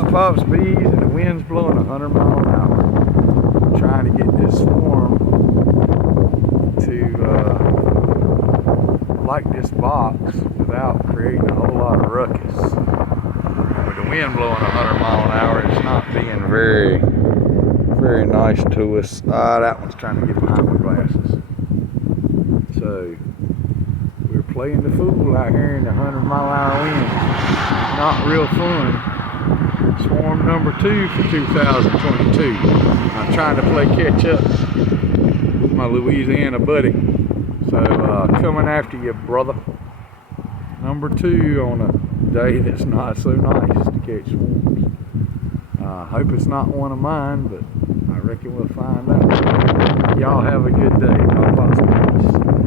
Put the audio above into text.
Pops bees and the wind's blowing 100 miles an hour. I'm trying to get this swarm to like this box without creating a whole lot of ruckus. And with the wind blowing 100 miles an hour, it's not being very nice to us. That one's trying to get behind my glasses. So we're playing the fool out here in the 100-mile-an-hour wind. Not real fun. Swarm number 2 for 2022. I'm trying to play catch up with my Louisiana buddy. So coming after you, brother. Number 2 on a day that's not so nice to catch swarms. I hope it's not one of mine, but I reckon we'll find out. Y'all have a good day. Bye-bye.